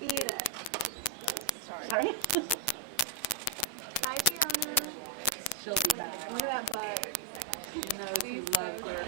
Eat it. Sorry. Bye, Fiona. She'll be back. Look at that butt. She knows you love her.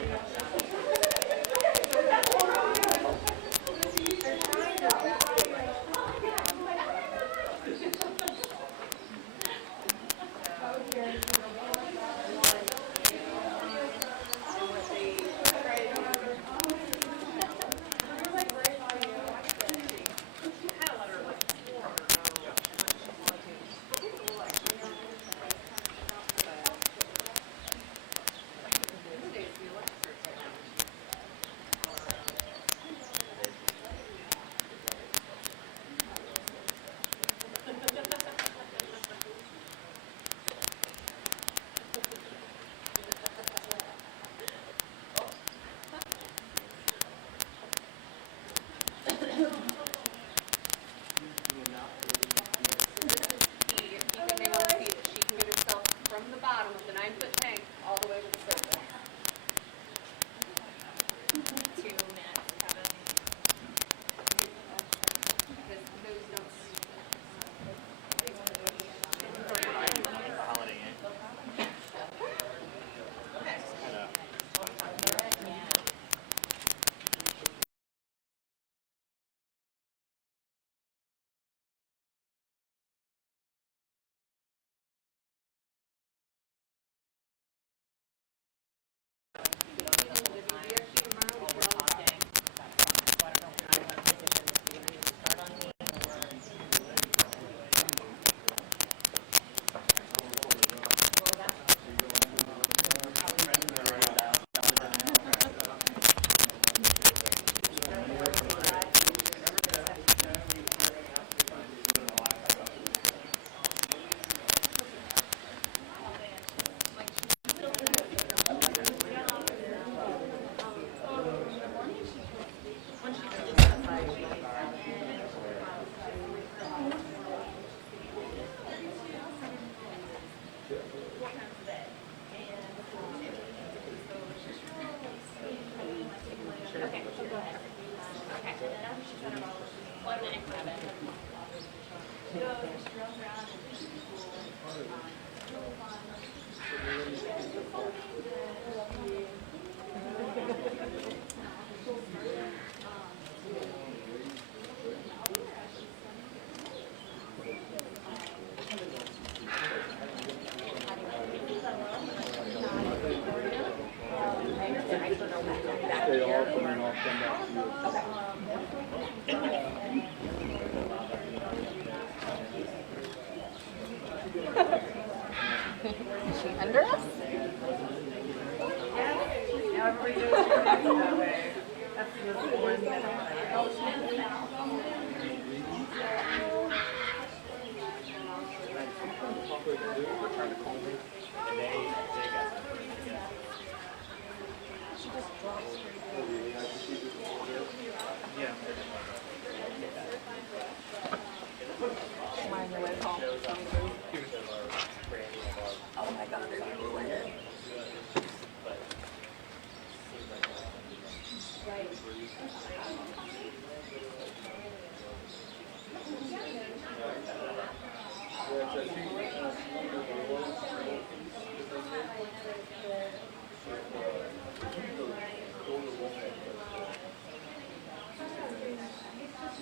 Stay off and then I'll come back to you. Is she under us? Now everybody knows you're connected that way. That's the 1 minute. We're trying to call me. And they got She just dropped straight. yeah. Am I on your way home? Oh my god, there's a lit.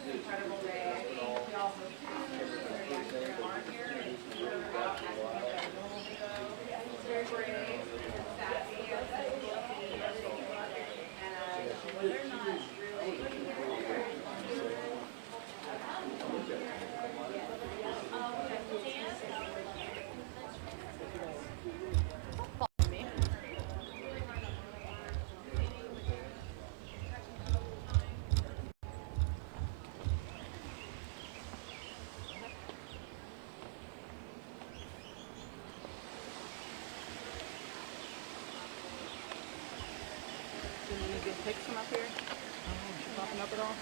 Incredible day. We also very brave, sassy, and they're not really. Any good pics from up here? She popping up at all?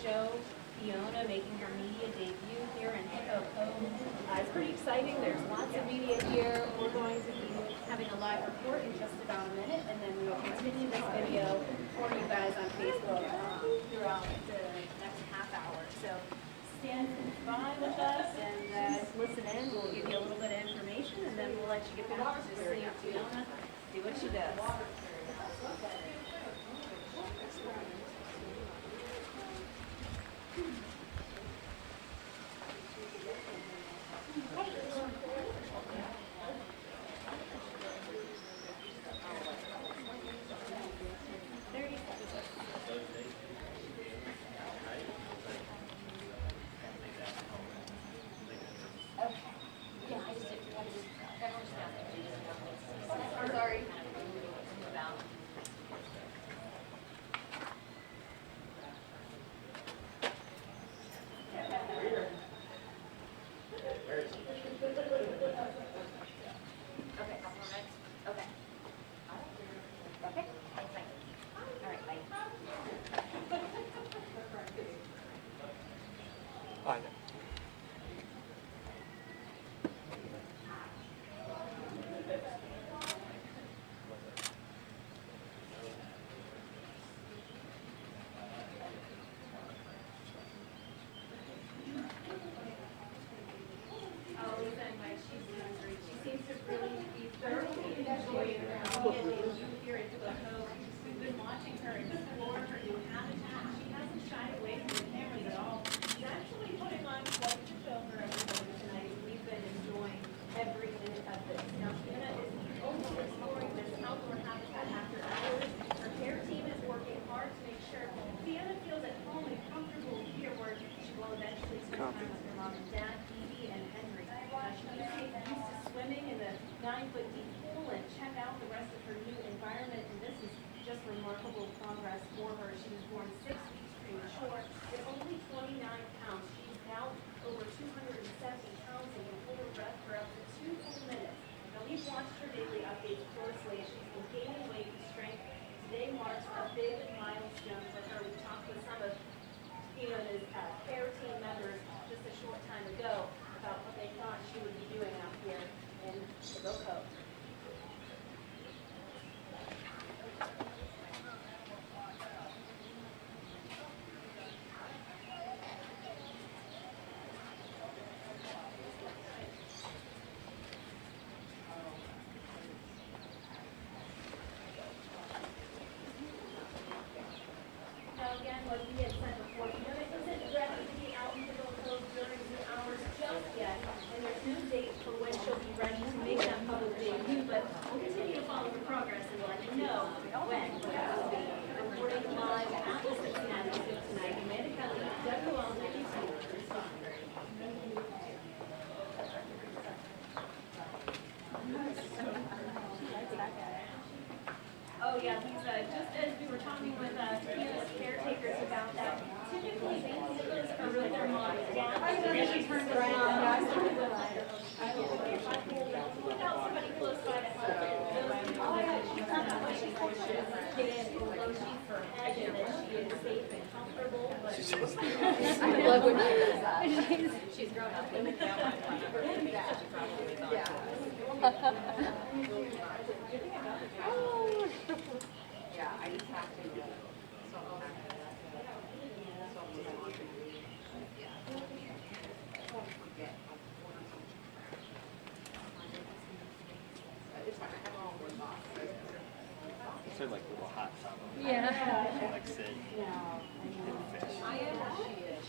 Show Fiona making her media debut here in Hippos. It's pretty exciting. There's lots of media here. We're going to be having a live report in just about a minute, and then we will continue this video for you guys on Facebook throughout the next half hour. So stand by with us and listen in. We'll give you a little bit of information, and then we'll let you get back to seeing Fiona do what she does. Again, what we had said before, Fiona isn't ready to be out in the coast during the hours just yet, and there's no date for when she'll be ready to make that public debut, but we'll continue to follow the progress and let you know when we'll be reporting live at the Cincinnati Zoo tonight. Amanda Kelly, WL News. Oh yeah, he's just as we were talking with Fiona's caretakers about that. Typically, baby hippos are really their mom's dad. She turns around. Look out, somebody close by to help. She's for head and that she is safe and comfortable. But I love when she's grown up in the family. Yeah, I just have to. They're like little hot tub. Yeah. Like Sid. Fish. I am what she is.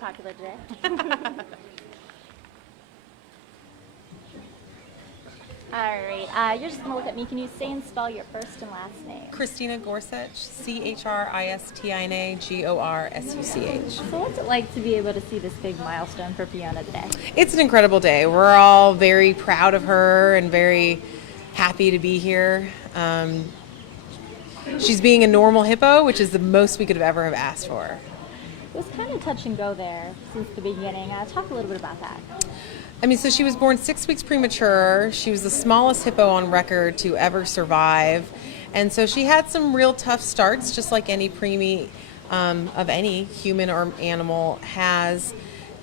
popular today. All right, you're just going to look at me. Can you say and spell your first and last name? Christina Gorsuch, Christina Gorsuch. So what's it like to be able to see this big milestone for Fiona today? It's an incredible day. We're all very proud of her and very happy to be here. She's being a normal hippo, which is the most we could have ever have asked for. It was kind of touch and go there since the beginning. Talk a little bit about that. So she was born 6 weeks premature. She was the smallest hippo on record to ever survive. And so she had some real tough starts, just like any preemie of any human or animal has.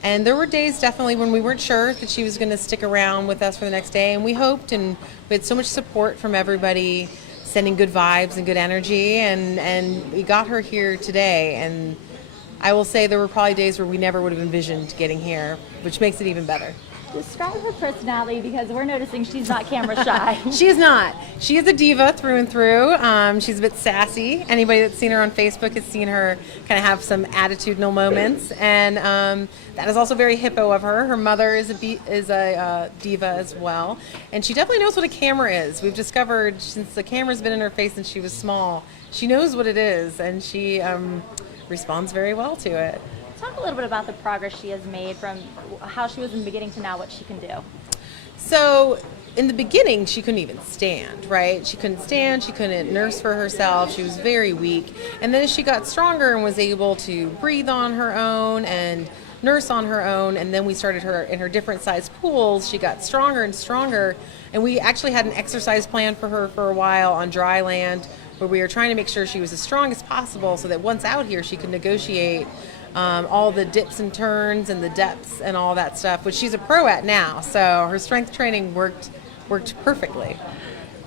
And there were days definitely when we weren't sure that she was going to stick around with us for the next day. And we hoped, and we had so much support from everybody, sending good vibes and good energy. And we got her here today. And I will say there were probably days where we never would have envisioned getting here, which makes it even better. Describe her personality, because we're noticing she's not camera shy. She is not. She is a diva through and through. She's a bit sassy. Anybody that's seen her on Facebook has seen her kind of have some attitudinal moments, and that is also very hippo of her. Her mother is a diva as well, and she definitely knows what a camera is. We've discovered since the camera's been in her face since she was small, she knows what it is, and she responds very well to it. Talk a little bit about the progress she has made from how she was in the beginning to now what she can do. So in the beginning, she couldn't even stand, right? She couldn't stand, she couldn't nurse for herself, she was very weak. And then as she got stronger and was able to breathe on her own and nurse on her own, and then we started her in her different size pools, she got stronger and stronger. And we actually had an exercise plan for her for a while on dry land, where we were trying to make sure she was as strong as possible so that once out here she could negotiate all the dips and turns and the depths and all that stuff, which she's a pro at now. So her strength training worked perfectly.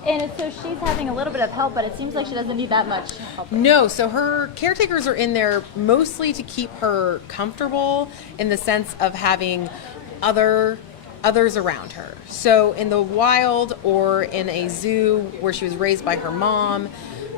And so she's having a little bit of help, but it seems like she doesn't need that much help. No, so her caretakers are in there mostly to keep her comfortable in the sense of having others around her. So in the wild or in a zoo where she was raised by her mom,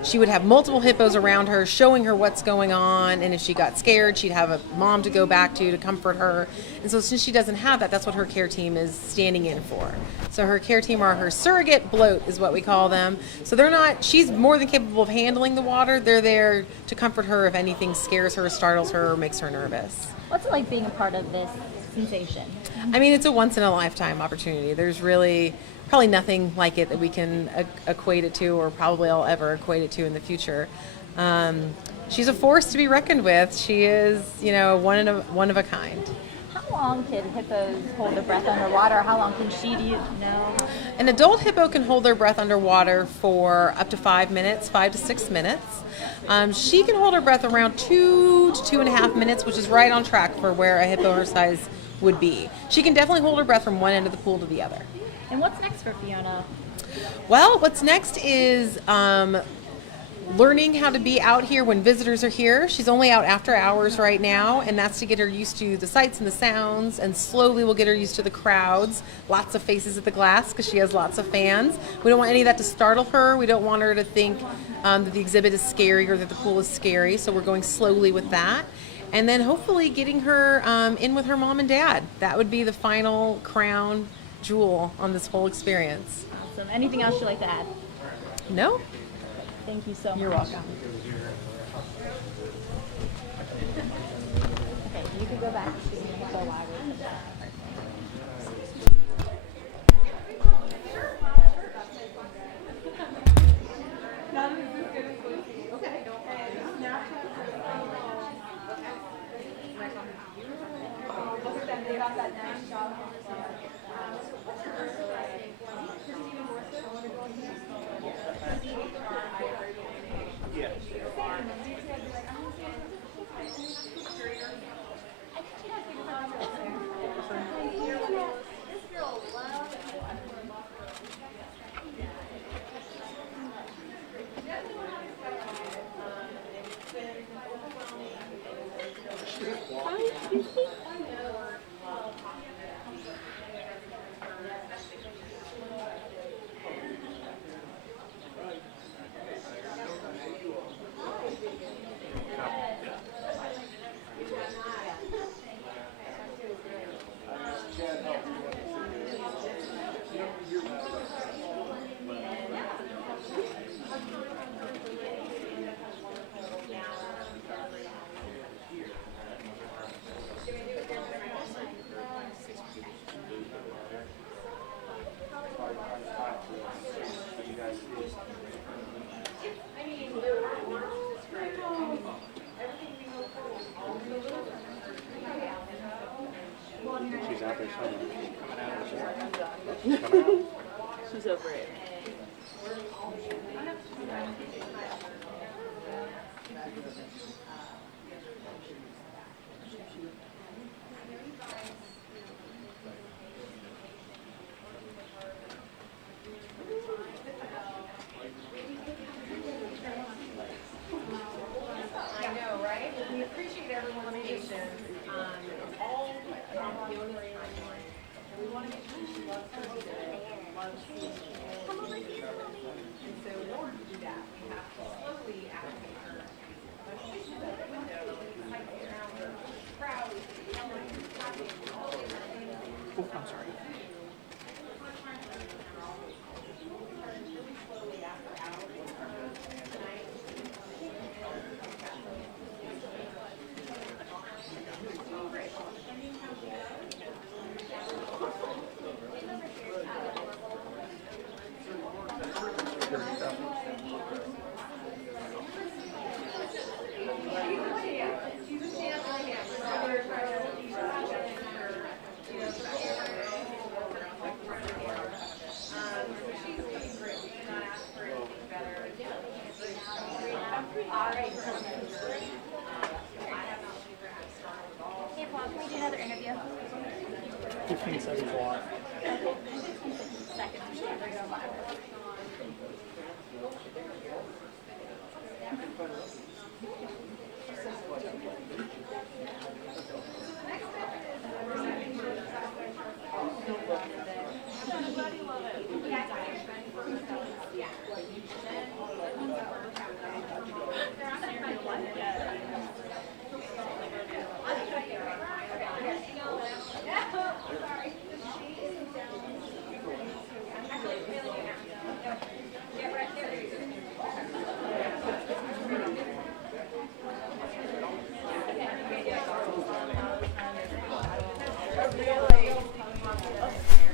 she would have multiple hippos around her showing her what's going on, and if she got scared, she'd have a mom to go back to comfort her. And so since she doesn't have that, that's what her care team is standing in for. So her care team are her surrogate bloat is what we call them. So she's more than capable of handling the water. They're there to comfort her if anything scares her, startles her, or makes her nervous. What's it like being a part of this sensation? It's a once in a lifetime opportunity. There's really probably nothing like it that we can equate it to, or probably I'll ever equate it to in the future. She's a force to be reckoned with. She is, one of a kind. How long can hippos hold their breath underwater? How long can she, do you know? An adult hippo can hold their breath underwater for up to 5 minutes, 5 to 6 minutes. She can hold her breath around 2 to 2.5 minutes, which is right on track for where a hippo her size would be. She can definitely hold her breath from one end of the pool to the other. And what's next for Fiona? Well, what's next is learning how to be out here when visitors are here. She's only out after hours right now, and that's to get her used to the sights and the sounds, and slowly we'll get her used to the crowds. Lots of faces at the glass because she has lots of fans. We don't want any of that to startle her. We don't want her to think that the exhibit is scary or that the pool is scary, so we're going slowly with that. And then hopefully getting her in with her mom and dad. That would be the final crown jewel on this whole experience. Awesome. Anything else you'd like to add? No? Thank you so much. You're welcome. Okay, you can go back. She's over it. Hey, Paul, can we do another interview? 15 seconds long. Seconds. We're going live.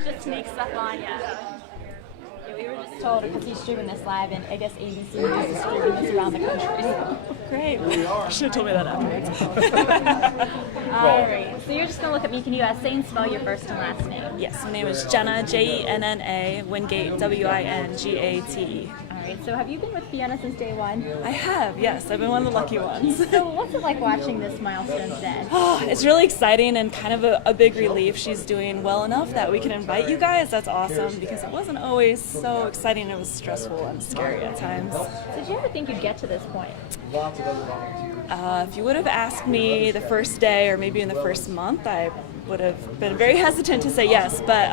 Just sneaks stuff on, yeah. We were just told because he's streaming this live, and I guess ABC is streaming this around the country. So. Great. Should have told me that afterwards. All right. So you're just gonna look at me. Can you say and spell your first and last name? Yes, my name is Jenna, Jenna, Wingate, Wingate. All right. So have you been with Fiona since day one? I have, yes. I've been one of the lucky ones. So what's it like watching this milestone today? It's really exciting and kind of a big relief. She's doing well enough that we can invite you guys. That's awesome because it wasn't always so exciting. It was stressful and scary at times. Did you ever think you'd get to this point? If you would have asked me the first day or maybe in the first month, I would have been very hesitant to say yes. But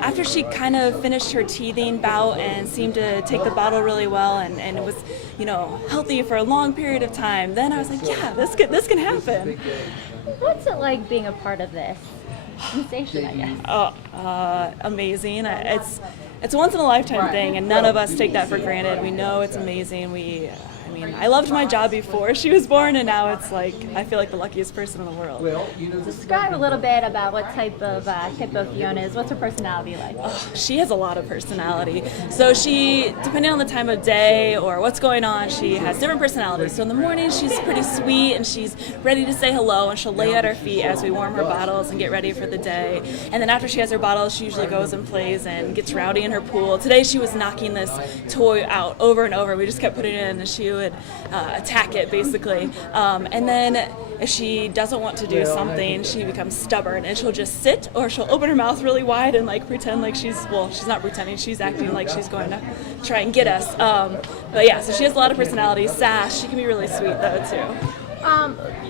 after she kind of finished her teething bout and seemed to take the bottle really well and it was, healthy for a long period of time, then I was like, yeah, this can happen. What's it like being a part of this sensation, I guess? Amazing. It's a once in a lifetime thing, and none of us take that for granted. We know it's amazing. I loved my job before she was born, and now it's like I feel like the luckiest person in the world. Describe a little bit about what type of hippo Fiona is. What's her personality like? She has a lot of personality. So she, depending on the time of day or what's going on, she has different personalities. So in the morning, she's pretty sweet and she's ready to say hello, and she'll lay at our feet as we warm her bottles and get ready for the day. And then after she has her bottles, she usually goes and plays and gets rowdy in her pool. Today she was knocking this toy out over and over. We just kept putting it in and she would attack it basically. And then if she doesn't want to do something, she becomes stubborn and she'll just sit, or she'll open her mouth really wide and pretend like she's not pretending, she's acting like she's going to try and get us. But yeah, so she has a lot of personality, sass. She can be really sweet though too.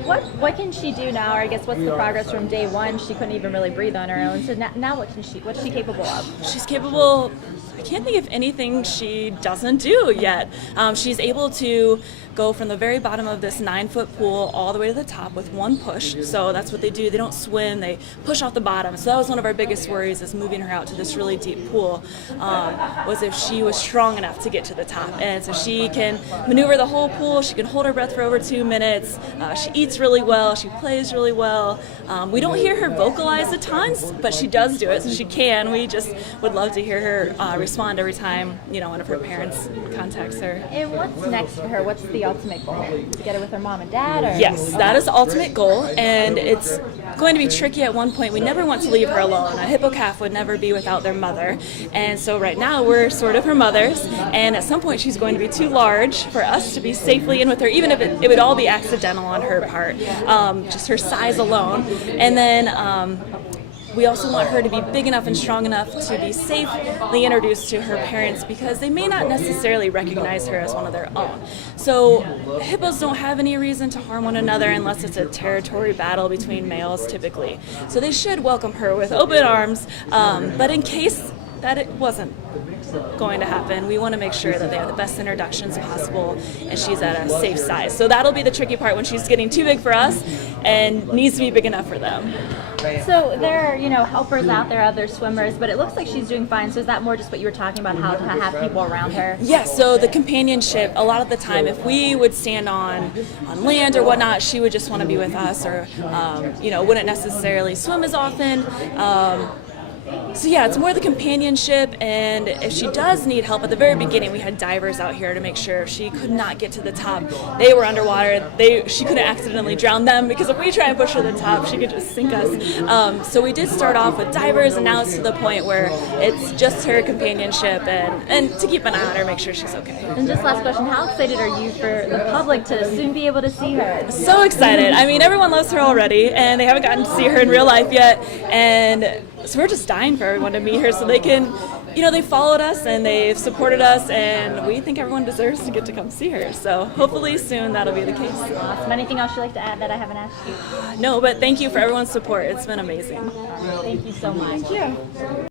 What can she do now? Or I guess what's the progress from day one? She couldn't even really breathe on her own. So now what's she capable of? She's capable. I can't think of anything she doesn't do yet. She's able to go from the very bottom of this 9-foot pool all the way to the top with one push. So that's what they do. They don't swim, they push off the bottom. So that was one of our biggest worries, is moving her out to this really deep pool, was if she was strong enough to get to the top. And so she can maneuver the whole pool, she can hold her breath for over 2 minutes, she eats really well, she plays really well. We don't hear her vocalize a ton, but she does do it, so she can. We just would love to hear her respond every time, one of her parents contacts her. And what's next for her? What's the ultimate goal? To get her with her mom and dad? Or? Yes, that is the ultimate goal, and it's going to be tricky at one point. We never want to leave her alone. A hippo calf would never be without their mother, and so right now we're sort of her mothers, and at some point she's going to be too large for us to be safely in with her, even if it would all be accidental on her part, just her size alone. And then we also want her to be big enough and strong enough to be safely introduced to her parents, because they may not necessarily recognize her as one of their own. So hippos don't have any reason to harm one another unless it's a territory battle between males typically. So they should welcome her with open arms, but in case that it wasn't going to happen, we want to make sure that they have the best introductions possible and she's at a safe size. So that'll be the tricky part, when she's getting too big for us and needs to be big enough for them. So there are, helpers out there, other swimmers, but it looks like she's doing fine. So is that more just what you were talking about, how to have people around her? Yeah, so the companionship, a lot of the time, if we would stand on land or whatnot, she would just want to be with us, or, wouldn't necessarily swim as often. So yeah, it's more the companionship, and if she does need help, at the very beginning we had divers out here to make sure if she could not get to the top, they were underwater, she couldn't accidentally drown them, because if we try and push her to the top, she could just sink us. So we did start off with divers, and now it's to the point where it's just her companionship and to keep an eye on her, make sure she's okay. And just last question, how excited are you for the public to soon be able to see her? So excited. I mean, everyone loves her already, and they haven't gotten to see her in real life yet, and so we're just dying for everyone to meet her so they can, they followed us and they've supported us, and we think everyone deserves to get to come see her. So hopefully soon that'll be the case. Awesome. Anything else you'd like to add that I haven't asked you? No, but thank you for everyone's support. It's been amazing. Thank you so much. Thank you.